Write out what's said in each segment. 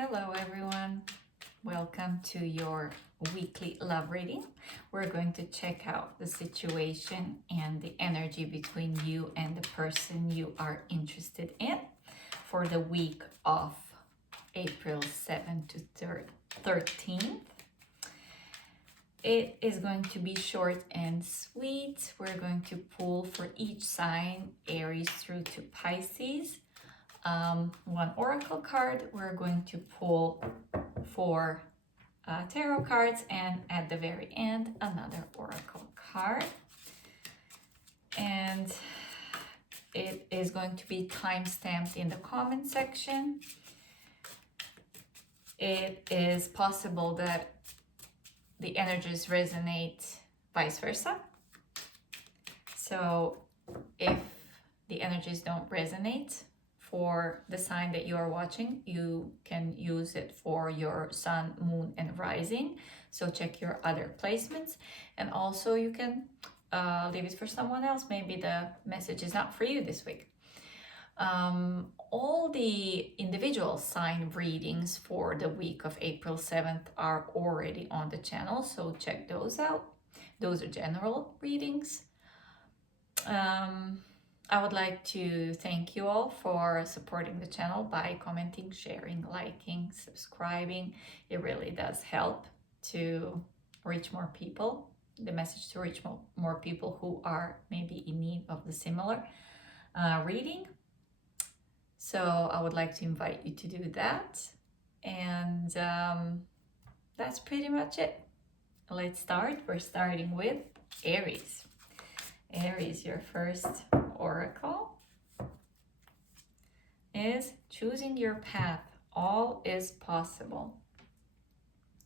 Hello everyone, welcome to your weekly love reading. We're going to check out the situation and the energy between you and the person you are interested in for the week of April 7th to 13th. It is going to be short and sweet. We're going to pull for each sign, Aries through to Pisces. One oracle card. We're going to pull for tarot cards, and at the very end another oracle card, and it is going to be time stamped in the comment section. It is possible that the energies resonate vice versa, so if the energies don't resonate for the sign that you are watching, you can use it for your sun, moon, and rising. So check your other placements, and also you can leave it for someone else. Maybe the message is not for you this week. All the individual sign readings for the week of April 7th are already on the channel, so check those out. Those are general readings. I would like to thank you all for supporting the channel by commenting, sharing, liking, subscribing. It really does help to reach more people, the message to reach more people who are maybe in need of the similar reading. So I would like to invite you to do that. And that's pretty much it. Let's start. We're starting with Aries. Aries, your first oracle is choosing your path. All is possible.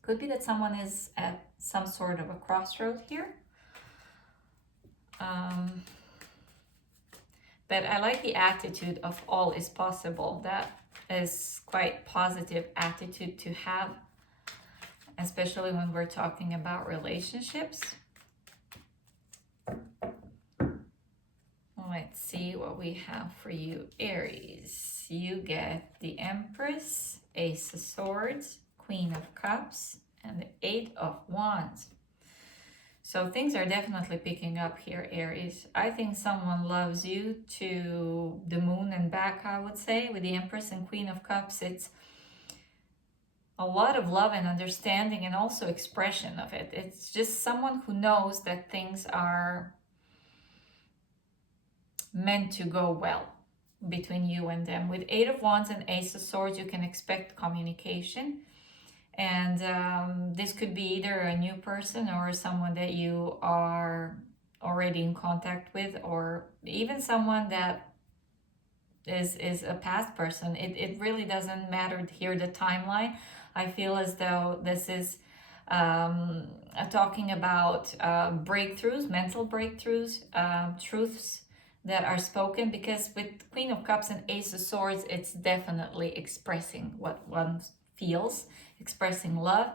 Could be that someone is at some sort of a crossroad here. But I like the attitude of all is possible. That is quite positive attitude to have, especially when we're talking about relationships. Let's see what we have for you, Aries. You get the Empress, Ace of Swords, Queen of Cups, and the Eight of Wands. So things are definitely picking up here, Aries. I think someone loves you to the moon and back, I would say. With the Empress and Queen of Cups, it's a lot of love and understanding, and also expression of it. It's just someone who knows that things are meant to go well between you and them. With Eight of Wands and Ace of Swords, you can expect communication, and this could be either a new person or someone that you are already in contact with, or even someone that is a past person. It really doesn't matter here, the timeline. I feel as though this is talking about breakthroughs, mental breakthroughs, truths that are spoken, because with Queen of Cups and Ace of Swords, it's definitely expressing what one feels, expressing love.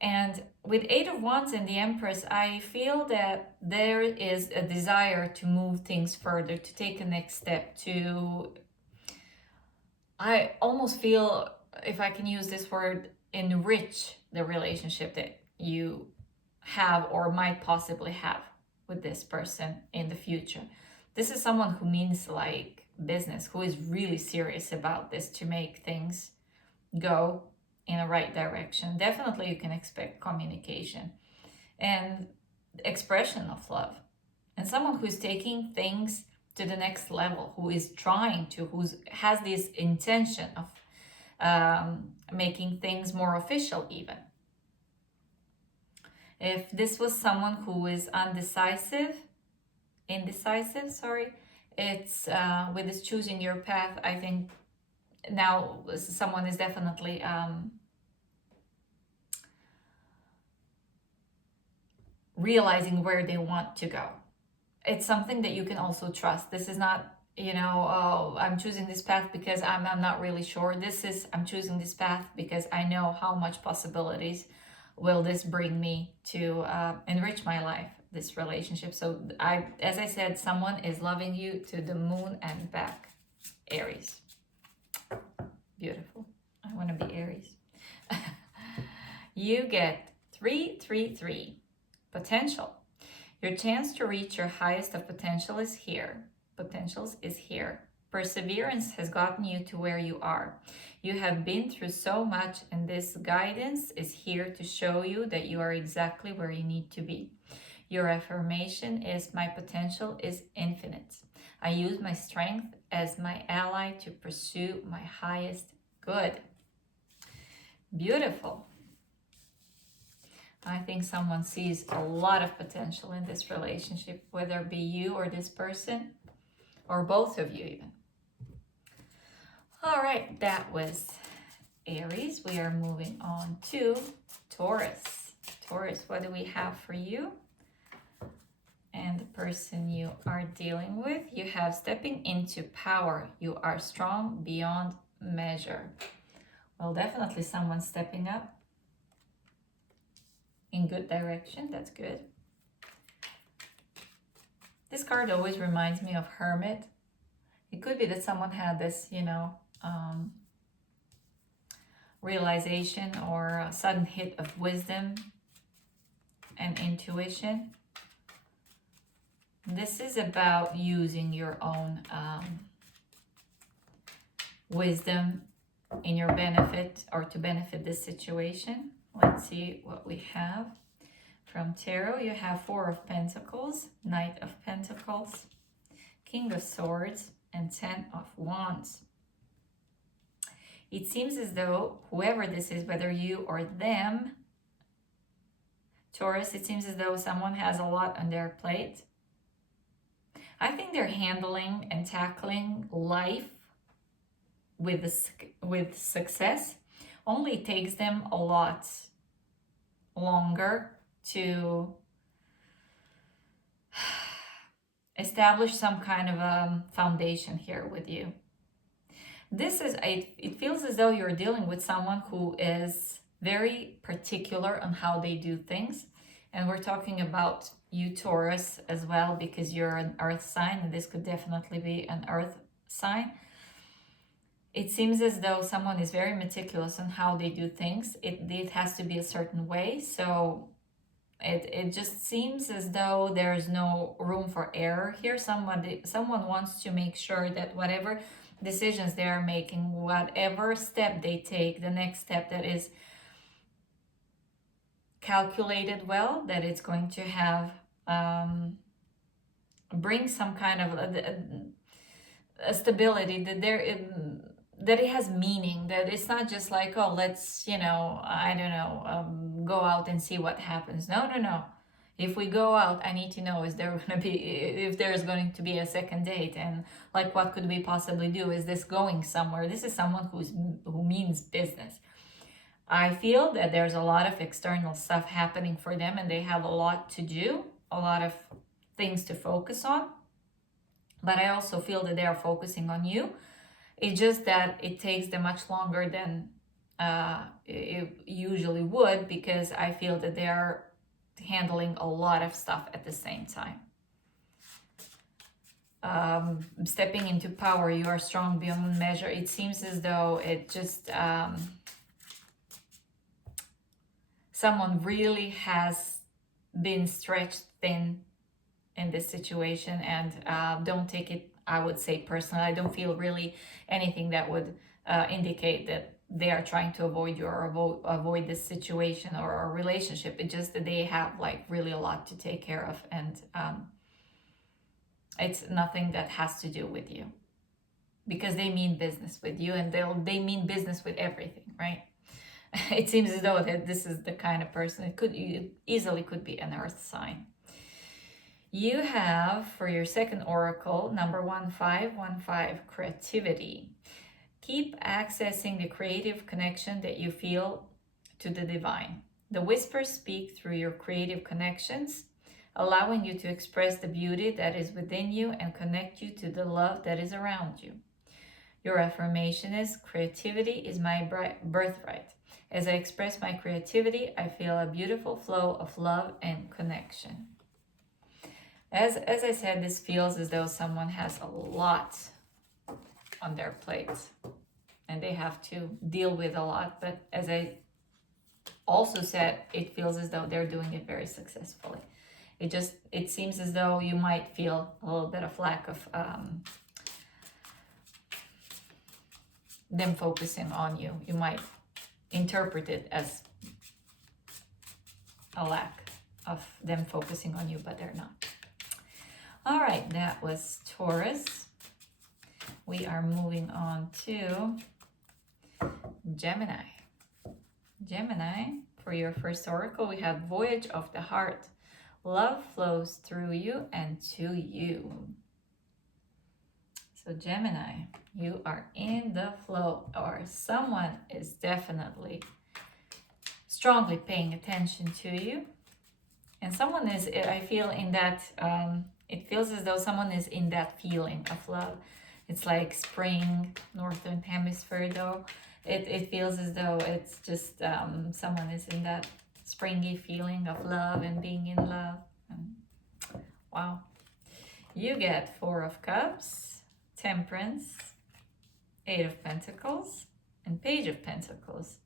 And with Eight of Wands and the Empress, I feel that there is a desire to move things further, to take a next step, to, I almost feel, if I can use this word, enrich the relationship that you have or might possibly have with this person in the future. This is someone who means like business, who is really serious about this to make things go in a right direction. Definitely you can expect communication and expression of love. And someone who's taking things to the next level, who is trying to, who has this intention of making things more official even. If this was someone who is indecisive, it's with this choosing your path, I think now someone is definitely realizing where they want to go. It's something that you can also trust. This is not, you know, oh, I'm choosing this path because I'm not really sure. This is, I'm choosing this path because I know how much possibilities will this bring me to enrich my life, this relationship. So as I said, someone is loving you to the moon and back, Aries. Beautiful. I want to be you get 333. Potential. Your chance to reach your highest of potential is here. Potentials is here. Perseverance has gotten you to where you are. You have been through so much, and this guidance is here to show you that you are exactly where you need to be. Your affirmation is, my potential is infinite. I use my strength as my ally to pursue my highest good. Beautiful. I think someone sees a lot of potential in this relationship, whether it be you or this person, or both of you even. All right, that was Aries. We are moving on to Taurus. Taurus, what do we have for you? And the person you are dealing with, you have stepping into power. You are strong beyond measure. Well, definitely someone stepping up in good direction. That's good. This card always reminds me of Hermit. It could be that someone had this, realization or a sudden hit of wisdom and intuition. This is about using your own wisdom in your benefit or to benefit this situation. Let's see what we have. From Tarot, you have Four of Pentacles, Knight of Pentacles, King of Swords, and Ten of Wands. It seems as though whoever this is, whether you or them, Taurus, it seems as though someone has a lot on their plate. I think they're handling and tackling life with success. Only takes them a lot longer to establish some kind of a foundation here with you. This is it feels as though you're dealing with someone who is very particular on how they do things. And we're talking about you, Taurus, as well, because you're an earth sign, and this could definitely be an earth sign. It seems as though someone is very meticulous on how they do things. It has to be a certain way. So it just seems as though there's no room for error here. Someone wants to make sure that whatever decisions they are making, whatever step they take, the next step that is calculated well, that it's going to have bring some kind of a stability, that that it has meaning, that it's not just like, oh, let's go out and see what happens. No. If we go out, I need to know, if there's going to be a second date, and like, what could we possibly do? Is this going somewhere? This is someone who means business. I feel that there's a lot of external stuff happening for them, and they have a lot to do, a lot of things to focus on. But I also feel that they are focusing on you. It's just that it takes them much longer than it usually would, because I feel that they are handling a lot of stuff at the same time. Stepping into power, you are strong beyond measure. It seems as though it just someone really has been stretched thin in this situation, and don't take it, I would say, personally. I don't feel really anything that would indicate that they are trying to avoid you or avoid this situation or a relationship. It's just that they have like really a lot to take care of, and it's nothing that has to do with you, because they mean business with you, and they mean business with everything, right? It seems as though that this is the kind of person, it easily could be an earth sign. You have, for your second oracle, number 1515, creativity. Keep accessing the creative connection that you feel to the divine. The whispers speak through your creative connections, allowing you to express the beauty that is within you and connect you to the love that is around you. Your affirmation is, creativity is my birthright. As I express my creativity, I feel a beautiful flow of love and connection. As I said, this feels as though someone has a lot on their plate and they have to deal with a lot. But as I also said it feels as though they're doing it very successfully. It seems as though you might feel a little bit of lack of them focusing on you. You might interpret it as a lack of them focusing on you, but they're not. All right, that was Taurus. We are moving on to Gemini. Gemini, for your first oracle, we have Voyage of the Heart. Love flows through you and to you. So Gemini, you are in the flow, or someone is definitely strongly paying attention to you. And someone is, I feel in that, it feels as though someone is in that feeling of love. It's like spring, northern hemisphere though. It feels as though it's just someone is in that springy feeling of love and being in love. Wow. You get 4 of Cups, Temperance, 8 of Pentacles, and Page of Pentacles.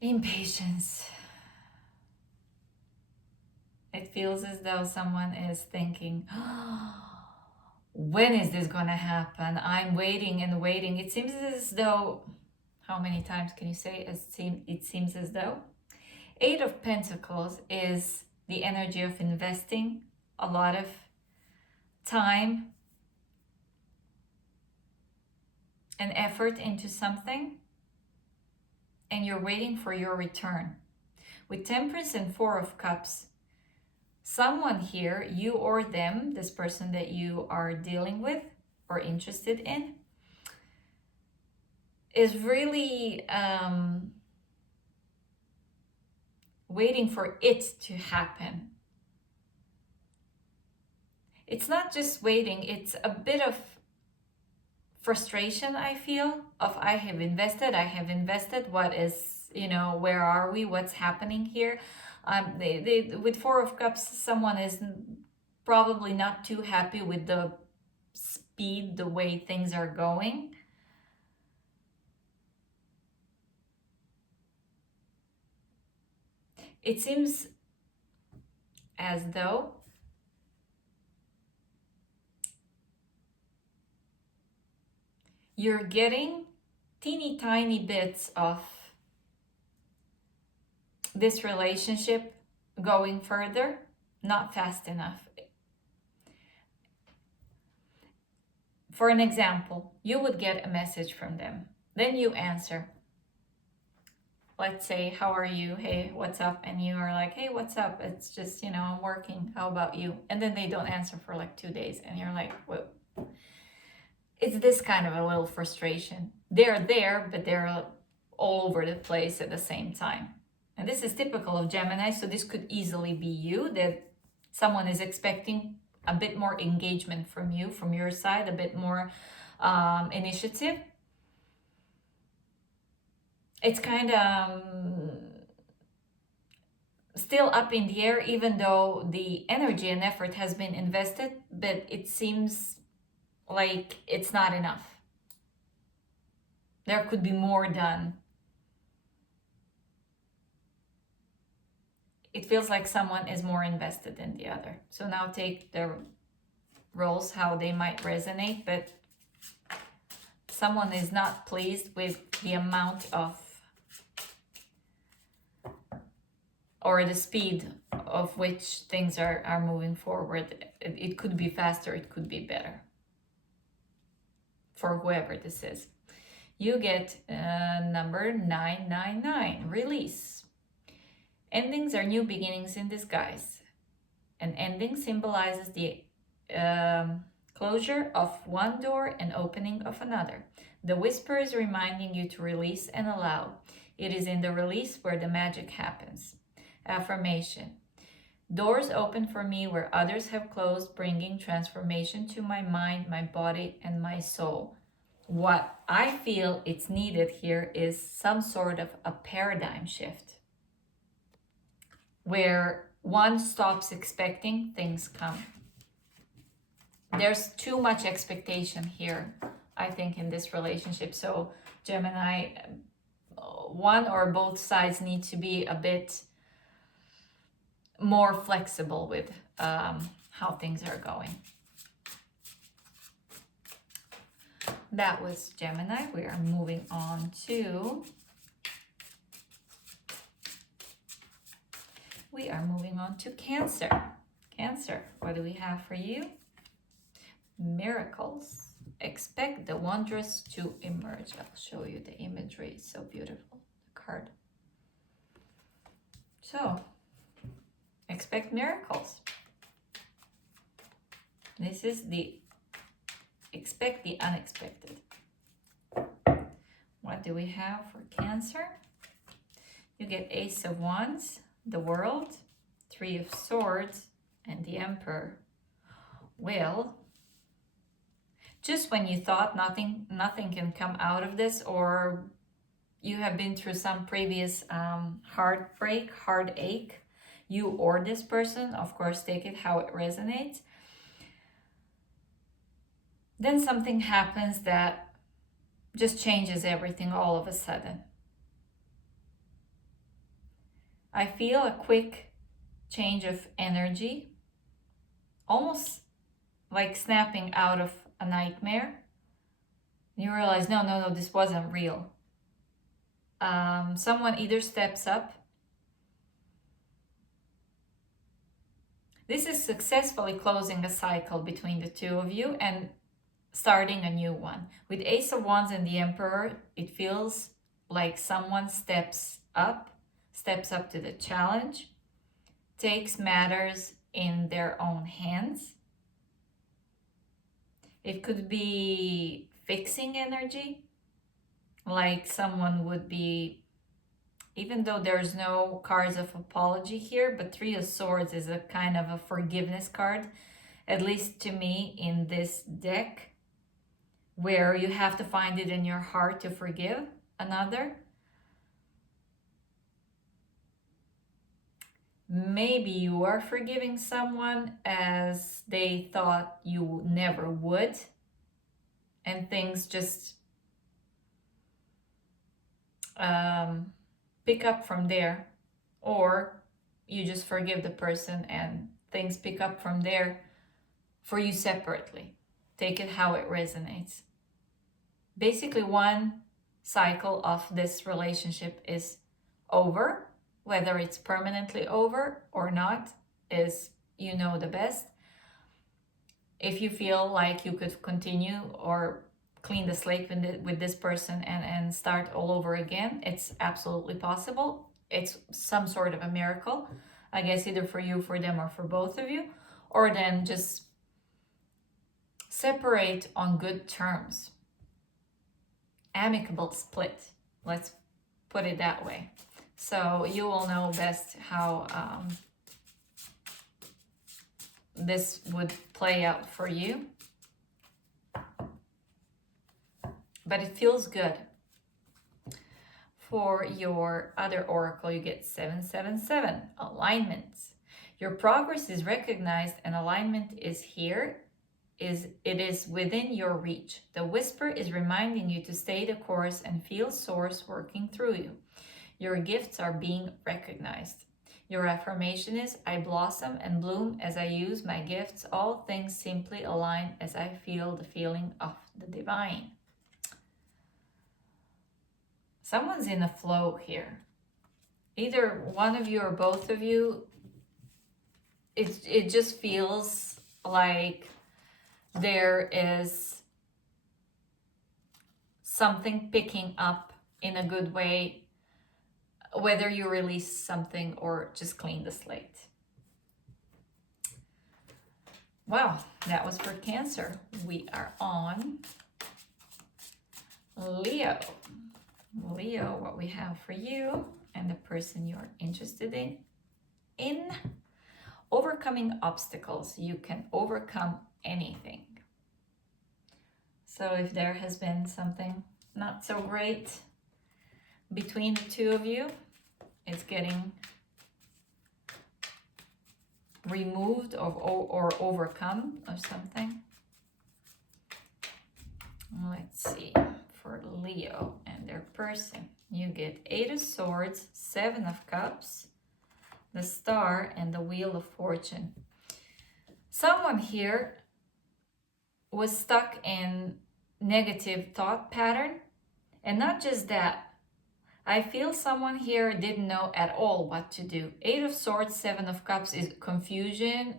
Impatience. It feels as though someone is thinking, when is this gonna happen? I'm waiting and waiting. It seems as though, how many times can you say it seems as though? 8 of Pentacles is the energy of investing a lot of time and effort into something, and you're waiting for your return. With Temperance and 4 of Cups, someone here, you or them, this person that you are dealing with or interested in, is really waiting for it to happen. It's not just waiting, it's a bit of frustration, I feel, of I have invested, what is, where are we, what's happening here? With 4 of Cups, someone is probably not too happy with the speed, the way things are going. It seems as though you're getting teeny tiny bits of this relationship going further, not fast enough. For an example, you would get a message from them. Then you answer. Let's say, how are you? Hey, what's up? And you are like, hey, what's up? It's just, I'm working. How about you? And then they don't answer for like 2 days. And you're like, whoa. It's this kind of a little frustration. They're there, but they're all over the place at the same time. And this is typical of Gemini, so this could easily be you, that someone is expecting a bit more engagement from you, from your side, a bit more initiative. It's kind of still up in the air, even though the energy and effort has been invested, but it seems like it's not enough. There could be more done. It feels like someone is more invested than the other. So now take the roles how they might resonate, but someone is not pleased with the amount of, or the speed of which things are moving forward. It could be faster, it could be better. For whoever this is. You get number 999, release. Endings are new beginnings in disguise. An ending symbolizes the closure of one door and opening of another. The whisper is reminding you to release and allow. It is in the release where the magic happens. Affirmation. Doors open for me where others have closed, bringing transformation to my mind, my body, and my soul. What I feel it's needed here is some sort of a paradigm shift, where one stops expecting, things come. There's too much expectation here, I think, in this relationship. So Gemini, one or both sides need to be a bit more flexible with how things are going. That was Gemini. We are moving on to Cancer. Cancer, what do we have for you? Miracles. Expect the wondrous to emerge. I'll show you the imagery. It's so beautiful, the card. So, expect miracles. This is the expect the unexpected. What do we have for Cancer? You get Ace of Wands, the World, Three of Swords, and the Emperor. Well, just when you thought nothing can come out of this, or you have been through some previous heartbreak, heartache, you or this person, of course, take it how it resonates. Then something happens that just changes everything all of a sudden. I feel a quick change of energy, almost like snapping out of a nightmare. You realize, no, this wasn't real. Someone either steps up. This is successfully closing a cycle between the two of you and starting a new one. With Ace of Wands and the Emperor, it feels like someone steps up to the challenge, takes matters in their own hands. It could be fixing energy, like someone would be, even though there's no cards of apology here, but Three of Swords is a kind of a forgiveness card, at least to me in this deck, where you have to find it in your heart to forgive another. Maybe you are forgiving someone as they thought you never would, and things just pick up from there, or you just forgive the person and things pick up from there for you separately. Take it how it resonates. Basically, one cycle of this relationship is over. Whether it's permanently over or not is, you know, the best. If you feel like you could continue or clean the slate with this person and start all over again, it's absolutely possible. It's some sort of a miracle, I guess, either for you, for them, or for both of you. Or then just separate on good terms. Amicable split, let's put it that way. So you will know best how this would play out for you. But it feels good. For your other oracle, you get 777, alignments. Your progress is recognized and alignment is here. It is within your reach. The whisper is reminding you to stay the course and feel source working through you. Your gifts are being recognized. Your affirmation is, I blossom and bloom as I use my gifts. All things simply align as I feel the feeling of the divine. Someone's in a flow here. Either one of you or both of you, it just feels like there is something picking up in a good way, whether you release something or just clean the slate. Wow, that was for Cancer. We are on Leo. Leo, what we have for you and the person you're interested in. Overcoming obstacles. You can overcome anything. So if there has been something not so great between the two of you, it's getting removed or overcome or something. Let's see, for Leo and their person. you get 8 of Swords, 7 of Cups, the Star, and the Wheel of Fortune. Someone here was stuck in negative thought pattern. And not just that, I feel someone here didn't know at all what to do. 8 of Swords, 7 of Cups is confusion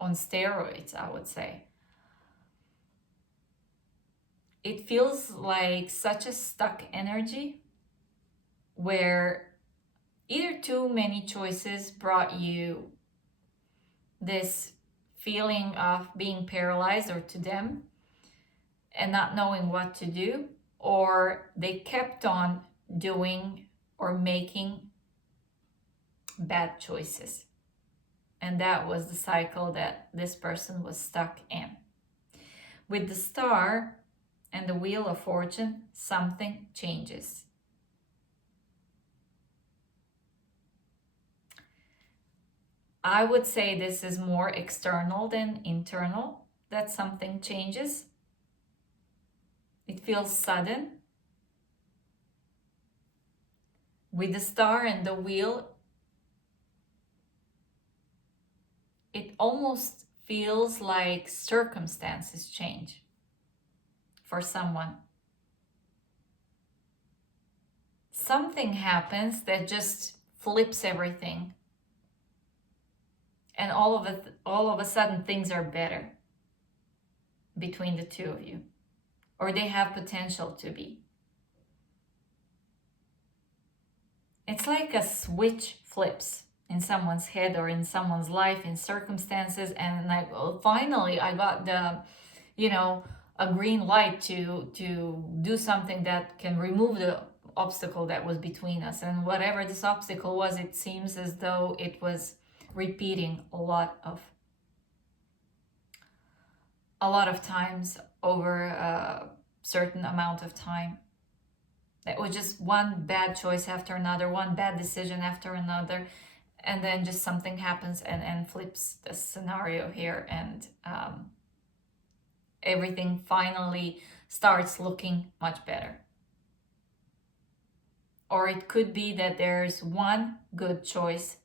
on steroids, I would say. It feels like such a stuck energy where either too many choices brought you this feeling of being paralyzed, or to them, and not knowing what to do, or they kept on doing or making bad choices. And that was the cycle that this person was stuck in. With the Star and the Wheel of Fortune, something changes. I would say this is more external than internal, that something changes. It feels sudden. With the Star and the Wheel, it almost feels like circumstances change for someone. Something happens that just flips everything. And all of a sudden things are better between the two of you. Or they have potential to be. It's like a switch flips in someone's head or in someone's life, in circumstances, and like, oh, finally I got the, a green light to do something that can remove the obstacle that was between us. And whatever this obstacle was, it seems as though it was repeating a lot of times over a certain amount of time. It was just one bad choice after another, one bad decision after another, and then just something happens and flips the scenario here, and everything finally starts looking much better. Or it could be that there's one good choice,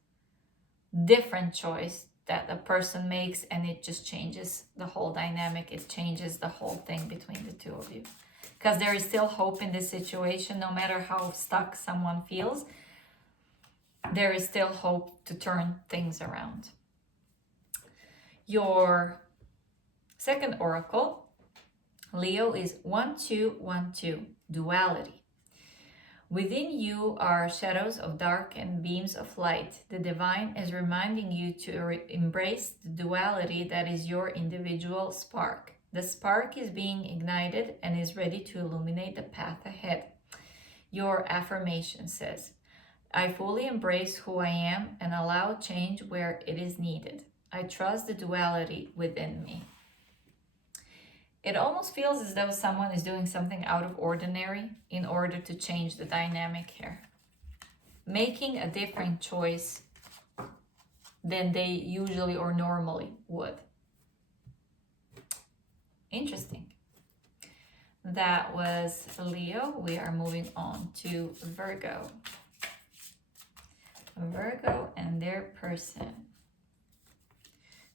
different choice that a person makes, and it just changes the whole dynamic. It changes the whole thing between the two of you. Because there is still hope in this situation, no matter how stuck someone feels. There is still hope to turn things around. Your second oracle, Leo, is 1212, duality. Within you are shadows of dark and beams of light. The divine is reminding you to embrace the duality that is your individual spark. The spark is being ignited and is ready to illuminate the path ahead. Your affirmation says, I fully embrace who I am and allow change where it is needed. I trust the duality within me. It almost feels as though someone is doing something out of ordinary in order to change the dynamic here. Making a different choice than they usually or normally would. Interesting. That was Leo. We are moving on to Virgo. Virgo and their person.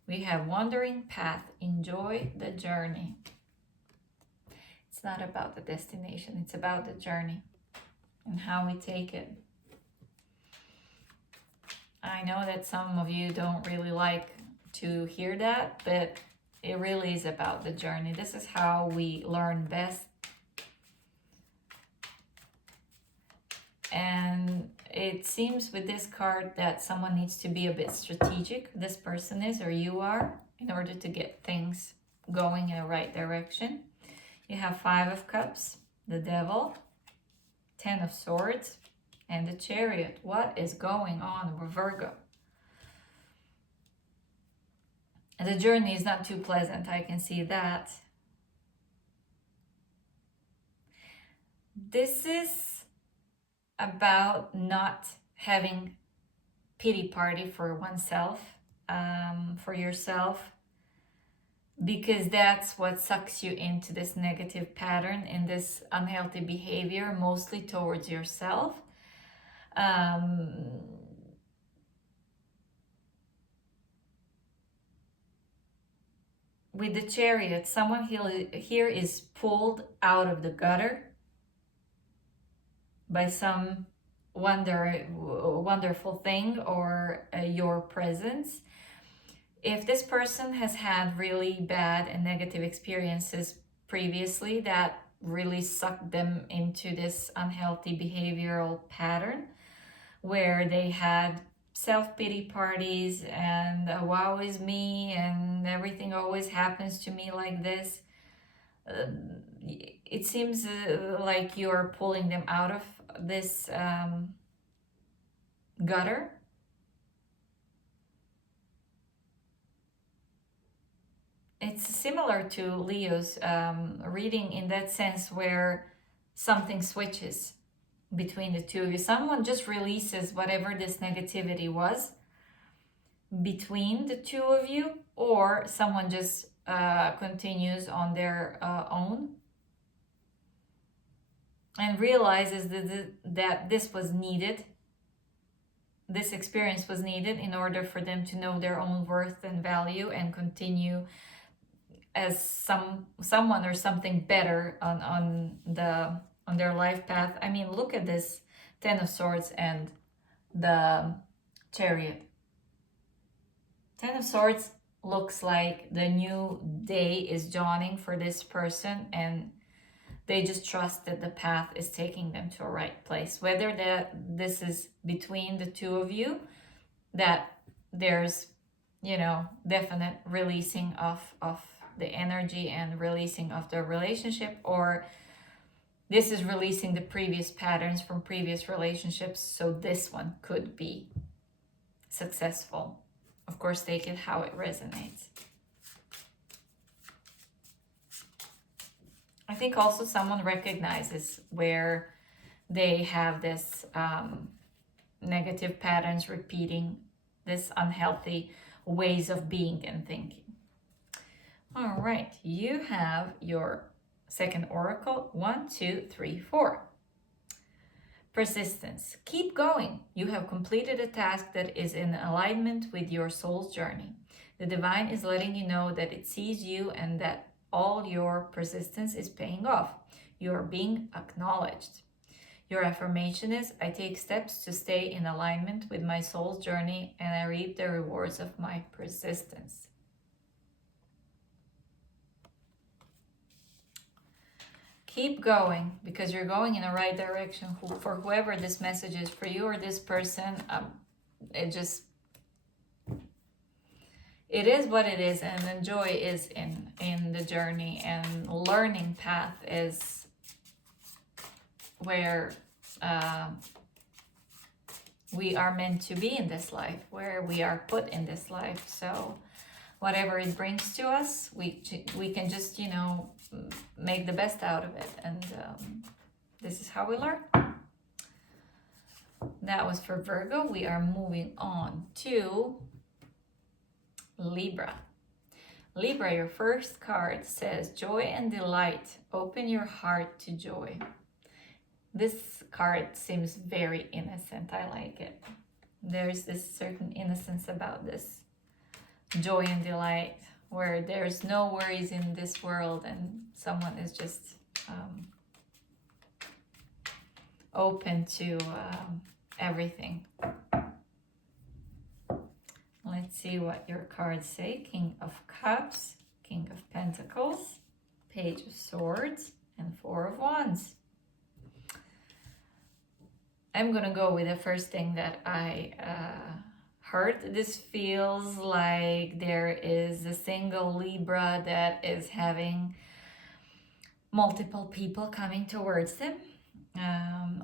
We have wandering path. Enjoy the journey. It's not about the destination. It's about the journey and how we take it. I know that some of you don't really like to hear that, but it really is about the journey. This is how we learn best. And it seems with this card that someone needs to be a bit strategic. This person is, or you are, in order to get things going in the right direction. You have 5 of Cups, the Devil, 10 of Swords, and the Chariot. What is going on with Virgo? And the journey is not too pleasant, I can see that. This is about not having pity party for oneself, for yourself. because that's what sucks you into this negative pattern and this unhealthy behavior, mostly towards yourself. Um, with the Chariot, someone here is pulled out of the gutter by some wonderful thing, or your presence. If this person has had really bad and negative experiences previously that really sucked them into this unhealthy behavioral pattern, where they had self-pity parties and woe is me and everything always happens to me like this, it seems like you're pulling them out of this gutter. It's similar to Leo's reading in that sense, where something switches between the two of you. Someone just releases whatever this negativity was between the two of you, or someone just continues on their own and realizes that this was needed. This experience was needed in order for them to know their own worth and value and continue as someone or something better on their life path. I mean, look at this Ten of Swords and the Chariot. Ten of Swords looks like the new day is dawning for this person, and they just trust that the path is taking them to a right place. Whether this is between the two of you, that there's, definite releasing of the energy and releasing of the relationship, or this is releasing the previous patterns from previous relationships, so this one could be successful. Of course, take it how it resonates. I think also someone recognizes where they have this negative patterns repeating, this unhealthy ways of being and thinking. All right, you have your second oracle. 1, 2, 3, 4. Persistence. Keep going. You have completed a task that is in alignment with your soul's journey. The divine is letting you know that it sees you and that all your persistence is paying off. You are being acknowledged. Your affirmation is, I take steps to stay in alignment with my soul's journey and I reap the rewards of my persistence. Keep going, because you're going in the right direction. For whoever this message is, for you or this person, it is what it is, and the joy is in the journey, and learning path is where we are meant to be in this life, where we are put in this life. So whatever it brings to us, we can just, make the best out of it. And this is how we learn. That was for Virgo. We are moving on to Libra. Libra, your first card says, joy and delight. Open your heart to joy. This card seems very innocent. I like it. There's this certain innocence about this joy and delight, where there's no worries in this world and someone is just open to everything. Let's see what your cards say. King of Cups, King of Pentacles, Page of Swords, and Four of Wands. I'm gonna go with the first thing that I heard. This feels like there is a single Libra that is having multiple people coming towards them,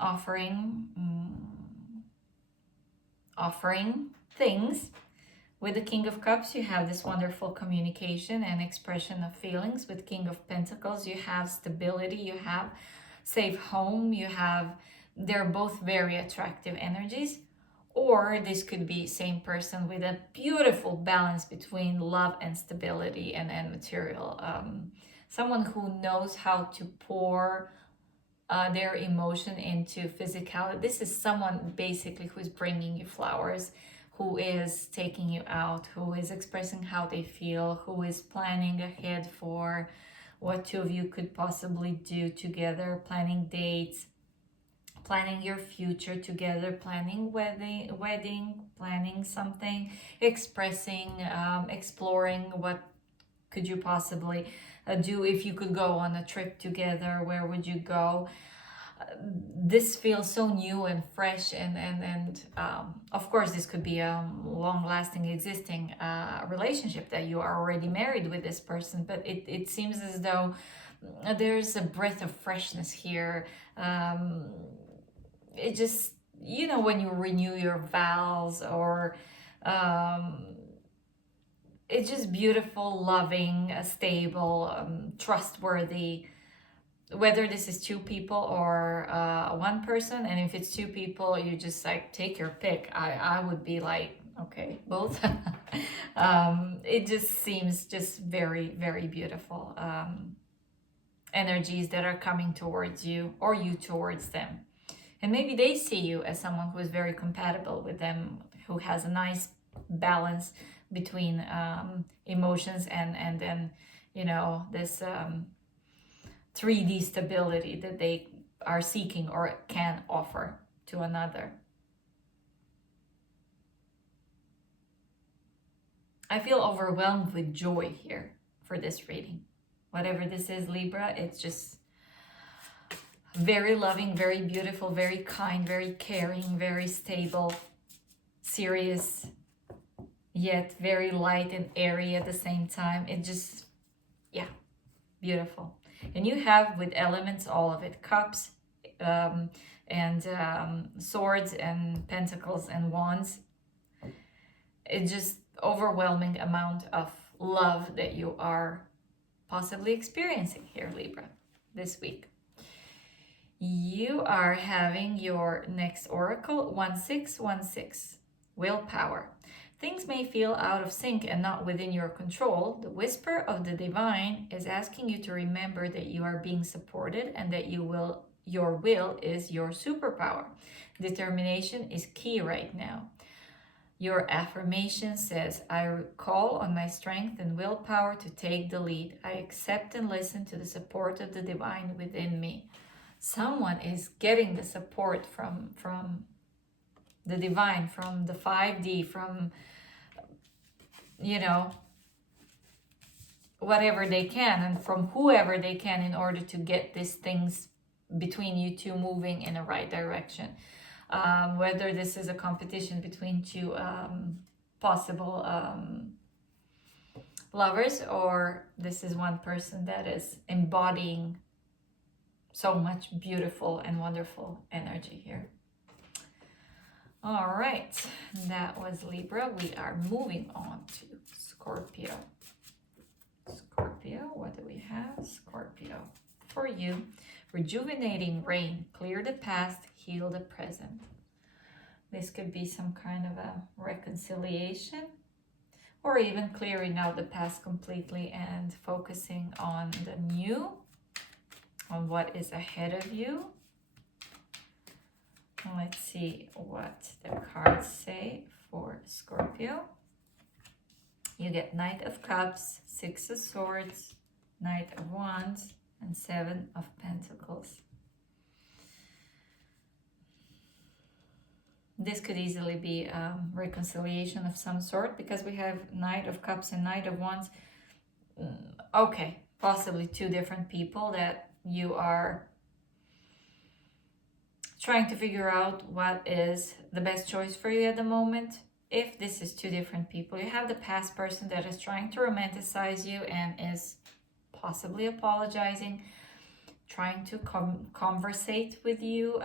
offering things. With the King of Cups, you have this wonderful communication and expression of feelings. With King of Pentacles, you have stability, you have safe home, they're both very attractive energies. Or this could be same person with a beautiful balance between love and stability and material. Someone who knows how to pour their emotion into physicality. This is someone basically who's bringing you flowers, who is taking you out, who is expressing how they feel, who is planning ahead for what two of you could possibly do together, planning dates, planning your future together, planning wedding, planning something, expressing, exploring what could you possibly do if you could go on a trip together. Where would you go? This feels so new and fresh, and of course this could be a long-lasting existing relationship that you are already married with this person, but it seems as though there's a breath of freshness here. It just, you know, when you renew your vows, or it's just beautiful, loving, stable, trustworthy, whether this is two people or one person. And if it's two people, you just like take your pick. I would be like, okay, both. It just seems just very, very beautiful energies that are coming towards you, or you towards them. And maybe they see you as someone who is very compatible with them, who has a nice balance between emotions and then, you know, this 3D stability that they are seeking or can offer to another. I feel overwhelmed with joy here for this reading. Whatever this is, Libra, it's just very loving, very beautiful, very kind, very caring, very stable, serious, yet very light and airy at the same time. It just, yeah, beautiful. And you have with elements all of it, cups and swords and pentacles and wands. It's just overwhelming amount of love that you are possibly experiencing here, Libra, this week. You are having your next oracle, 1616, willpower. Things may feel out of sync and not within your control. The whisper of the divine is asking you to remember that you are being supported and that your will is your superpower. Determination is key right now. Your affirmation says, I call on my strength and willpower to take the lead. I accept and listen to the support of the divine within me. Someone is getting the support from the divine, from the 5D, from, you know, whatever they can, and from whoever they can, in order to get these things between you two moving in the right direction. Whether this is a competition between two possible lovers, or this is one person that is embodying so much beautiful and wonderful energy here. All right, that was Libra. We are moving on to Scorpio. Scorpio, what do we have? Scorpio, for you, rejuvenating rain, clear the past, heal the present. This could be some kind of a reconciliation, or even clearing out the past completely and focusing on the new, on what is ahead of you. Let's see what the cards say for Scorpio. You get Knight of Cups, Six of Swords, Knight of Wands, and Seven of Pentacles. This could easily be reconciliation of some sort, because we have Knight of Cups and Knight of Wands. Okay, possibly two different people that you are trying to figure out what is the best choice for you at the moment. If this is two different people, you have the past person that is trying to romanticize you and is possibly apologizing, trying to conversate with you,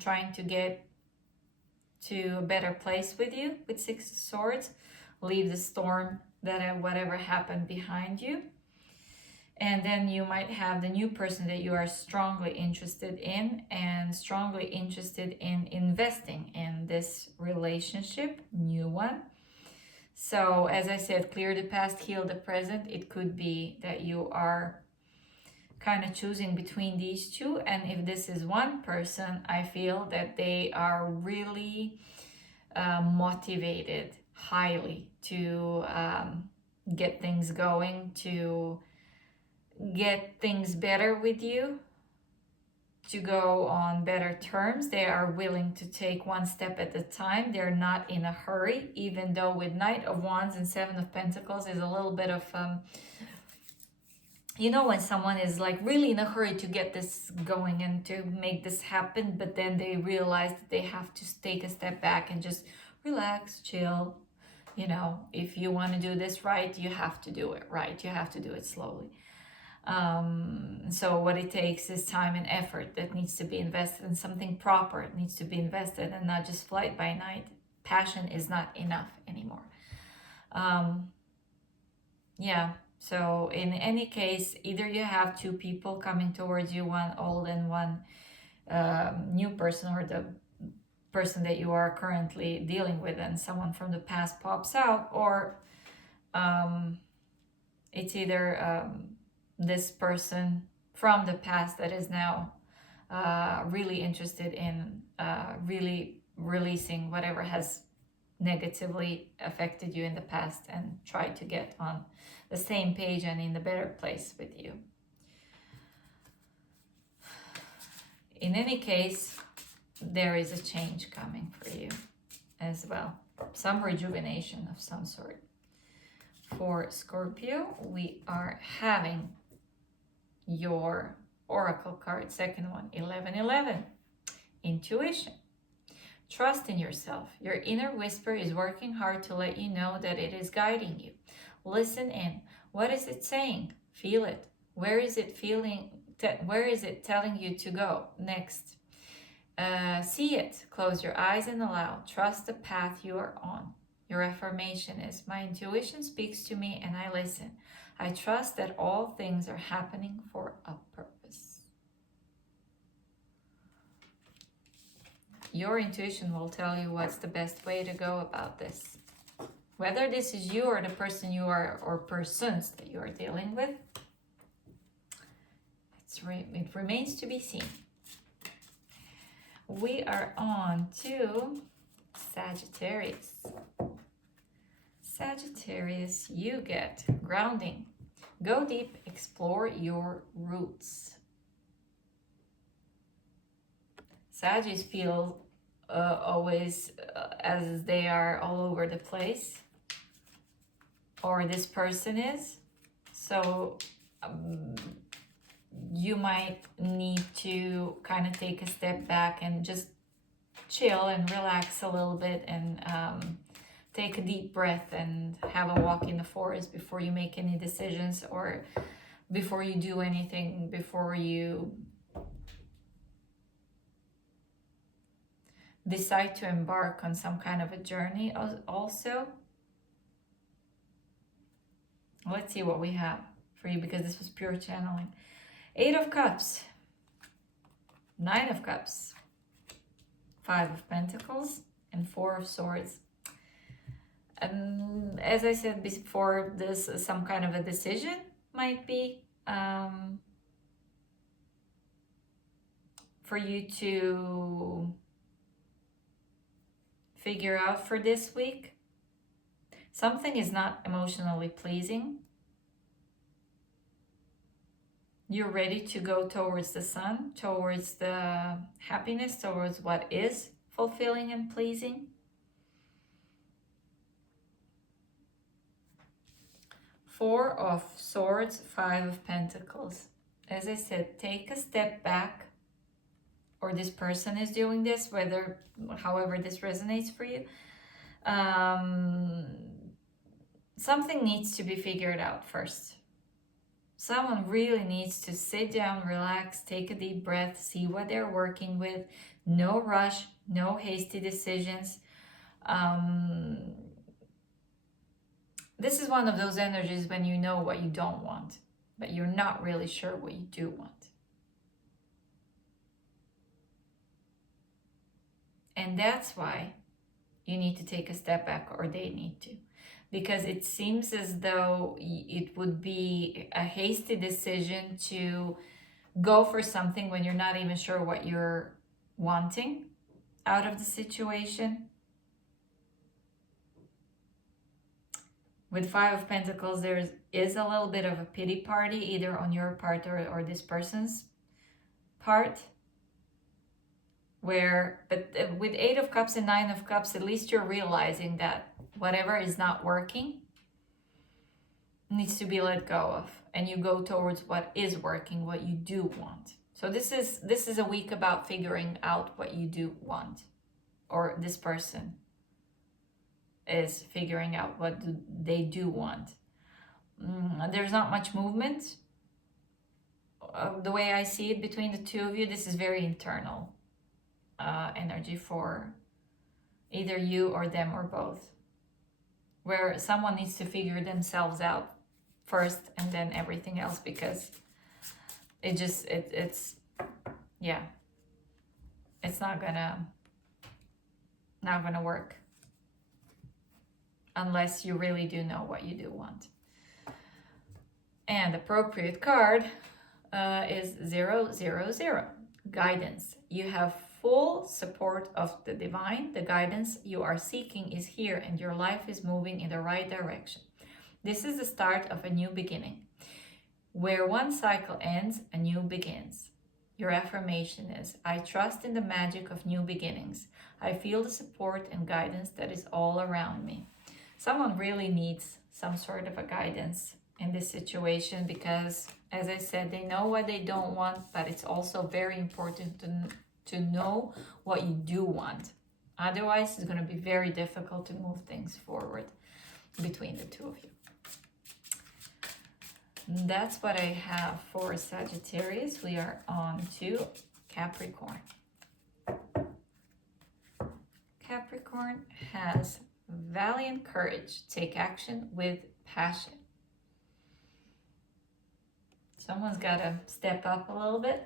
trying to get to a better place with you with Six of Swords, leave the storm that whatever happened behind you. And then you might have the new person that you are strongly interested in and strongly interested in investing in this relationship, new one. So, as I said, clear the past, heal the present. It could be that you are kind of choosing between these two. And if this is one person, I feel that they are really motivated highly to get things going, to get things better with you, to go on better terms. They are willing to take one step at a time. They're not in a hurry, even though with Knight of Wands and Seven of Pentacles is a little bit of you know, when someone is like really in a hurry to get this going and to make this happen, but then they realize that they have to take a step back and just relax, chill. You know, if you want to do this right, you have to do it right. You have to do it slowly. So what it takes is time and effort that needs to be invested in something proper. It needs to be invested and not just flight by night. Passion is not enough anymore. Yeah. So in any case, either you have two people coming towards you, one old and one new person, or the person that you are currently dealing with and someone from the past pops out, or it's either this person from the past that is now really interested in really releasing whatever has negatively affected you in the past and try to get on the same page and in the better place with you. In any case, there is a change coming for you as well. Some rejuvenation of some sort. For Scorpio, we are having your oracle card, second one, 1111. Intuition. Trust in yourself. Your inner whisper is working hard to let you know that it is guiding you. Listen in. What is it saying? Feel it. Where is it feeling? Where is it telling you to go next? See it. Close your eyes and allow. Trust the path you are on. Your affirmation is, my intuition speaks to me and I listen. I trust that all things are happening for a purpose. Your intuition will tell you what's the best way to go about this. Whether this is you or the person you are, or persons that you are dealing with, it remains to be seen. We are on to Sagittarius. Sagittarius, you get grounding. Go deep, explore your roots. Saggies feel always as they are all over the place, or this person is. So you might need to kind of take a step back and just chill and relax a little bit and take a deep breath and have a walk in the forest before you make any decisions, or before you do anything, before you decide to embark on some kind of a journey also. Let's see what we have for you, because this was pure channeling. 8 of Cups, 9 of Cups, 5 of Pentacles, and 4 of Swords. As I said before, this some kind of a decision might be for you to figure out for this week. Something is not emotionally pleasing. You're ready to go towards the sun, towards the happiness, towards what is fulfilling and pleasing. 4 of Swords, 5 of Pentacles. As I said, take a step back, or this person is doing this, however this resonates for you. Something needs to be figured out first. Someone really needs to sit down, relax, take a deep breath, see what they're working with. No rush, no hasty decisions. This is one of those energies when you know what you don't want, but you're not really sure what you do want. And that's why you need to take a step back, or they need to. Because it seems as though it would be a hasty decision to go for something when you're not even sure what you're wanting out of the situation. With Five of Pentacles, there is a little bit of a pity party, either on your part or this person's part. But with Eight of Cups and Nine of Cups, at least you're realizing that whatever is not working needs to be let go of, and you go towards what is working, what you do want. So this is a week about figuring out what you do want, or this person is figuring out what they do want. There's not much movement. The way I see it between the two of you, this is very internal energy for either you or them or both, where someone needs to figure themselves out first and then everything else, because it's not gonna work unless you really do know what you do want. And the appropriate card is 000, guidance. You have full support of the divine. The guidance you are seeking is here, and your life is moving in the right direction. This is the start of a new beginning. Where one cycle ends, a new begins. Your affirmation is, I trust in the magic of new beginnings. I feel the support and guidance that is all around me. Someone really needs some sort of a guidance in this situation, because, as I said, they know what they don't want, but it's also very important to know what you do want. Otherwise, it's going to be very difficult to move things forward between the two of you. That's what I have for Sagittarius. We are on to Capricorn. Capricorn has valiant courage. Take action with passion. Someone's got to step up a little bit,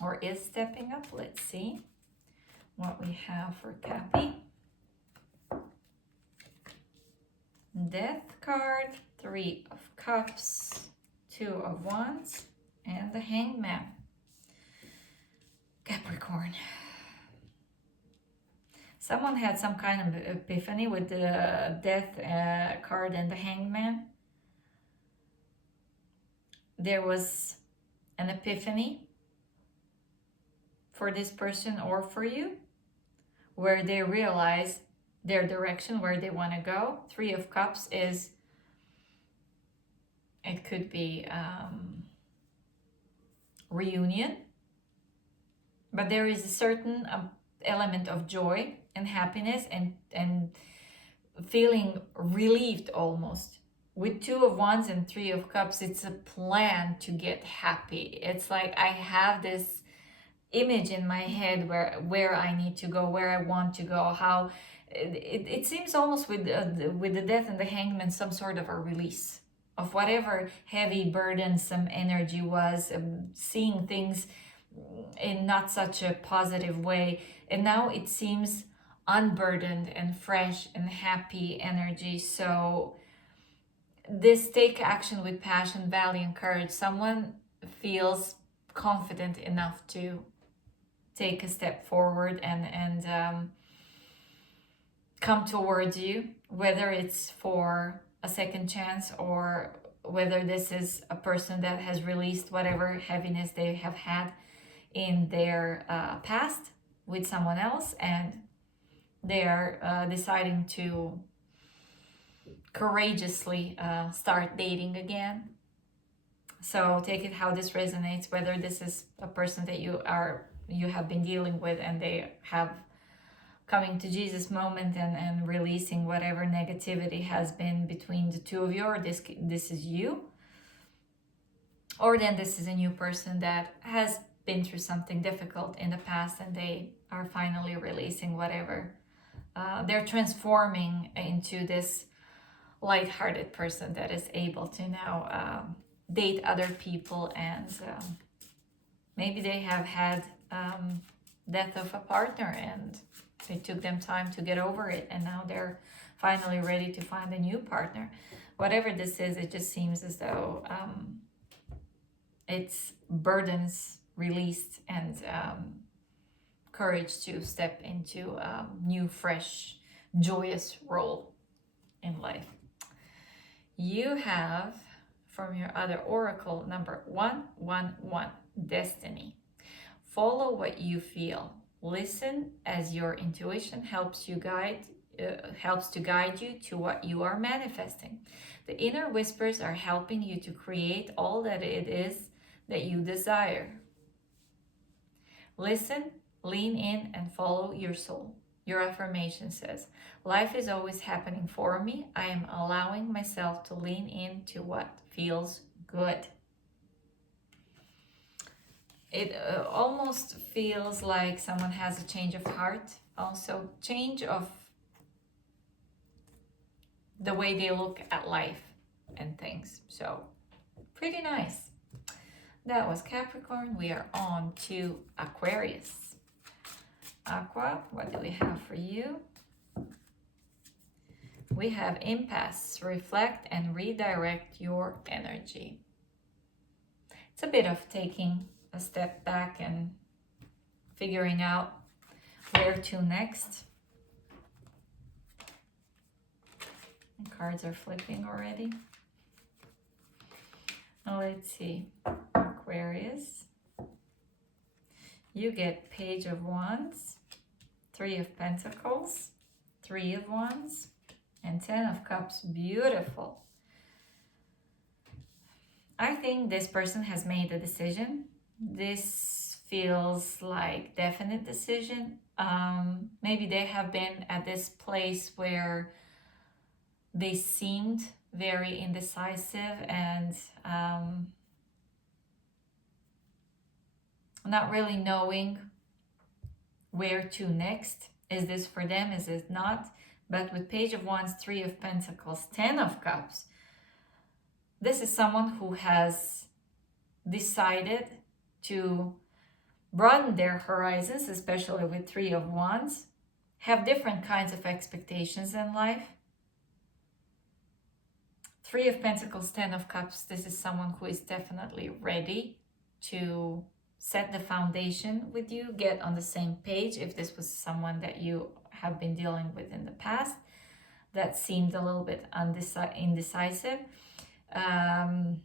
or is stepping up. Let's see what we have for Cappy. Death card, Three of Cups, Two of Wands, and the Hangman. Capricorn. Someone had some kind of epiphany with the Death card and the Hangman. There was an epiphany for this person or for you, where they realize their direction, where they want to go. Three of Cups is, it could be reunion, but there is a certain element of joy and happiness and feeling relieved almost. With Two of Wands and Three of Cups, it's a plan to get happy. It's like I have this image in my head where I need to go, where I want to go, how it seems almost with the Death and the Hangman, some sort of a release of whatever heavy, burdensome energy was, seeing things in not such a positive way. And now it seems unburdened and fresh and happy energy. So this take action with passion, valiant courage. Someone feels confident enough to take a step forward and come towards you, whether it's for a second chance or whether this is a person that has released whatever heaviness they have had in their past with someone else, and they are deciding to courageously start dating again. So take it how this resonates, whether this is a person that you have been dealing with and they have coming to Jesus moment and releasing whatever negativity has been between the two of you, or this is you, or then this is a new person that has been through something difficult in the past and they are finally releasing whatever. They're transforming into this light-hearted person that is able to now date other people, and maybe they have had death of a partner and it took them time to get over it, and now they're finally ready to find a new partner. Whatever this is, it just seems as though it's burdens released and courage to step into a new, fresh, joyous role in life. You have, from your other oracle, number 111, destiny. Follow what you feel. Listen as your intuition helps to guide you to what you are manifesting. The inner whispers are helping you to create all that it is that you desire. Listen, lean in, and follow your soul. Your affirmation says, life is always happening for me. I am allowing myself to lean into what feels good. It almost feels like someone has a change of heart. Also, change of the way they look at life and things. So, pretty nice. That was Capricorn. We are on to Aquarius. Aqua, what do we have for you? We have impasse. Reflect and redirect your energy. It's a bit of taking a step back and figuring out where to next. The cards are flipping already. Now let's see. Aquarius. You get Page of Wands, 3 of Pentacles, 3 of Wands, and 10 of Cups. Beautiful. I think this person has made a decision. This feels like definite decision. Maybe they have been at this place where they seemed very indecisive and not really knowing where to next. Is this for them? Is it not? But with Page of Wands, 3 of Pentacles, 10 of Cups, this is someone who has decided to broaden their horizons, especially with 3 of Wands, have different kinds of expectations in life. 3 of Pentacles, 10 of Cups, this is someone who is definitely ready to set the foundation with you, get on the same page. If this was someone that you have been dealing with in the past that seemed a little bit indecisive, that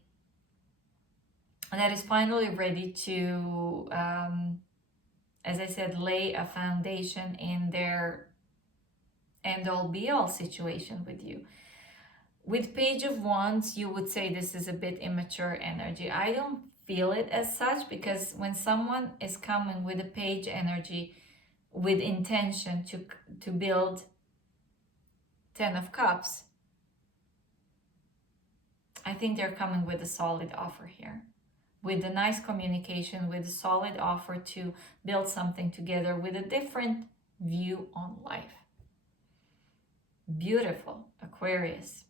is finally ready to, as I said, lay a foundation in their end-all be-all situation with you. With Page of Wands, you would say this is a bit immature energy. I don't feel it as such, because when someone is coming with a page energy with intention to build 10 of Cups, I think they're coming with a solid offer here, with a nice communication, with a solid offer to build something together with a different view on life. Beautiful, Aquarius.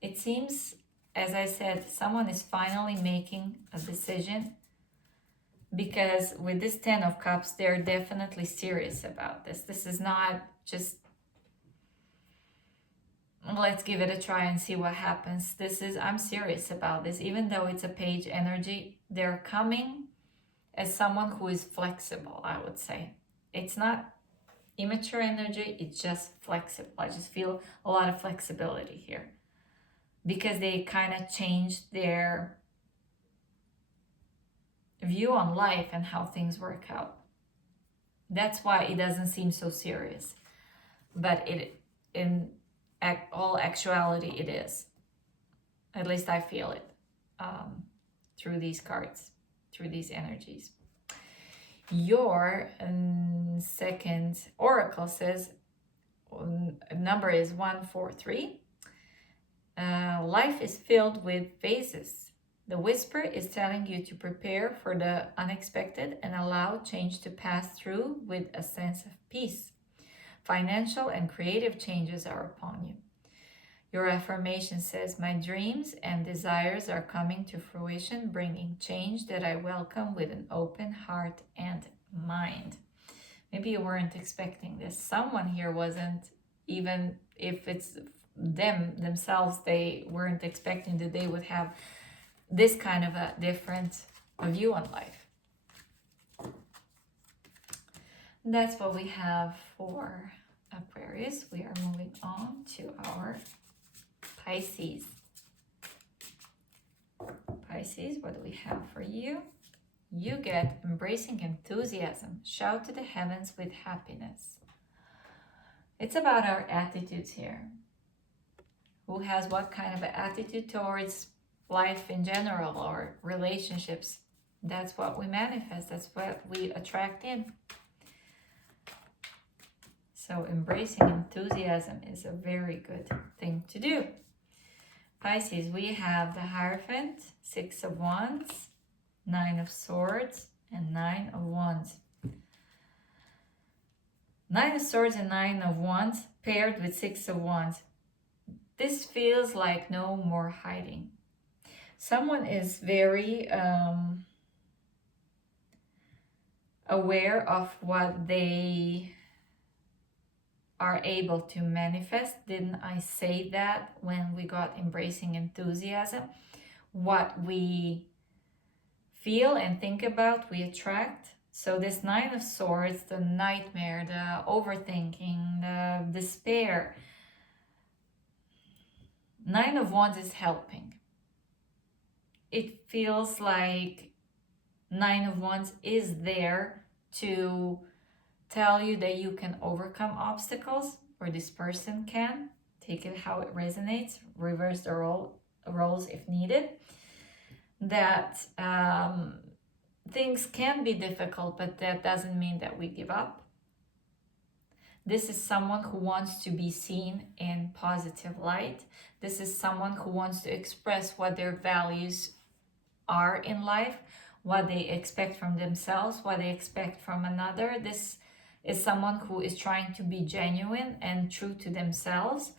It seems, as I said, someone is finally making a decision, because with this 10 of Cups, they're definitely serious about this. This is not just, let's give it a try and see what happens. This is, I'm serious about this. Even though it's a page energy, they're coming as someone who is flexible, I would say. It's not immature energy, it's just flexible. I just feel a lot of flexibility here, because they kind of changed their view on life and how things work out. That's why it doesn't seem so serious. But in all actuality, it is. At least I feel it through these cards, through these energies. Your second oracle says, number is 143. Life is filled with phases. The whisper is telling you to prepare for the unexpected and allow change to pass through with a sense of peace. Financial and creative changes are upon you. Your affirmation says, my dreams and desires are coming to fruition, bringing change that I welcome with an open heart and mind. Maybe you weren't expecting this. Someone here wasn't, even if it's themselves, they weren't expecting that they would have this kind of a different view on life. That's what we have for Aquarius. We are moving on to our Pisces. Pisces, what do we have for you? You get embracing enthusiasm. Shout to the heavens with happiness. It's about our attitudes here. Who has what kind of an attitude towards life in general or relationships? That's what we manifest. That's what we attract in. So embracing enthusiasm is a very good thing to do. Pisces, we have the Hierophant, 6 of Wands, 9 of Swords, and 9 of Wands. 9 of Swords and 9 of Wands paired with 6 of Wands. This feels like no more hiding. Someone is very aware of what they are able to manifest. Didn't I say that when we got embracing enthusiasm? What we feel and think about, we attract. So this 9 of Swords, the nightmare, the overthinking, the despair. 9 of Wands is helping. It feels like 9 of Wands is there to tell you that you can overcome obstacles, or this person can. Take it how it resonates. Reverse the roles if needed. That things can be difficult, but that doesn't mean that we give up. This is someone who wants to be seen in positive light. This is someone who wants to express what their values are in life, what they expect from themselves, what they expect from another. This is someone who is trying to be genuine and true to themselves.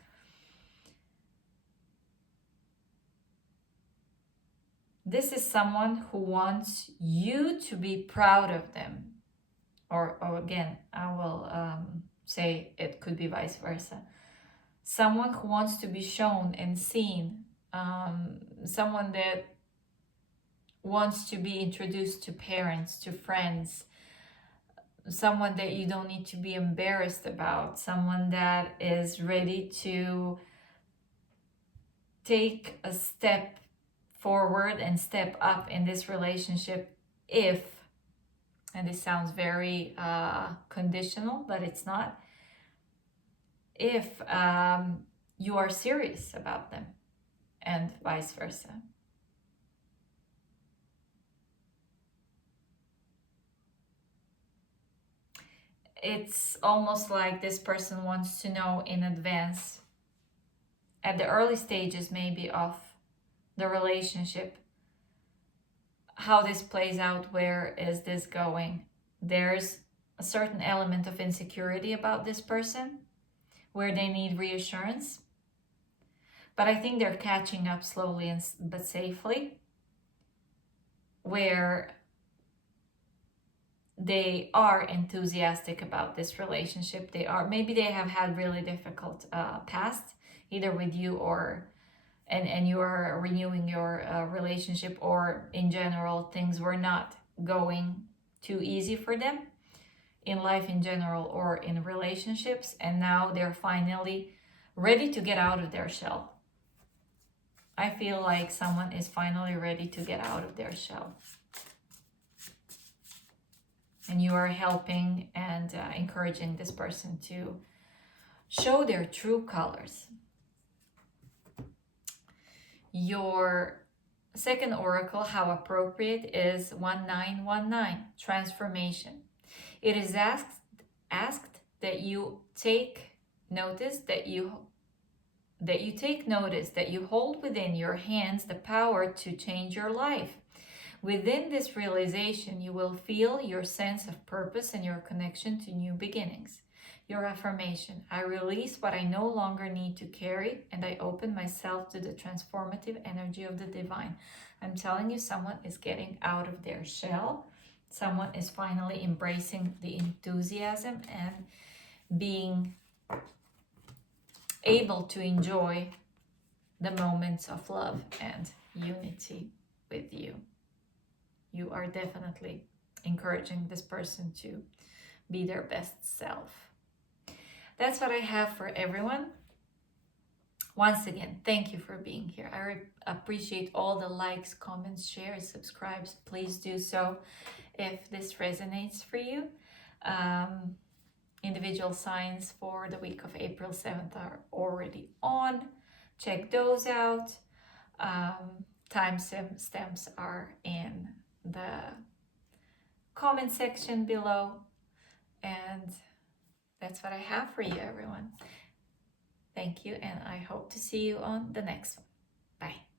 This is someone who wants you to be proud of them. Or again, I will say it could be vice versa. Someone who wants to be shown and seen. Someone that wants to be introduced to parents, to friends. Someone that you don't need to be embarrassed about. Someone that is ready to take a step forward and step up in this relationship if, and this sounds very conditional, but it's not, if you are serious about them, and vice versa. It's almost like this person wants to know in advance, at the early stages maybe of the relationship, how this plays out. Where is this going? There's a certain element of insecurity about this person where they need reassurance, but I think they're catching up slowly but safely, where they are enthusiastic about this relationship. Maybe they have had really difficult past, either with you or and you are renewing your relationship, or in general things were not going too easy for them in life in general or in relationships, and now they're finally ready to get out of their shell. I feel like someone is finally ready to get out of their shell. And you are helping and encouraging this person to show their true colors. Your second oracle, how appropriate, is 1919, transformation. It is asked that you take notice, that you take notice, that you hold within your hands the power to change your life. Within this realization, you will feel your sense of purpose and your connection to new beginnings. Your affirmation: I release what I no longer need to carry, and I open myself to the transformative energy of the divine. I'm telling you, someone is getting out of their shell. Someone is finally embracing the enthusiasm and being able to enjoy the moments of love and unity with you. You are definitely encouraging this person to be their best self. That's what I have for everyone. Once again, thank you for being here. I appreciate all the likes, comments, shares, subscribes. Please do so if this resonates for you. Individual signs for the week of April 7th are already on. Check those out. Time stamps are in the comment section below. And that's what I have for you, everyone. Thank you, and I hope to see you on the next one. Bye.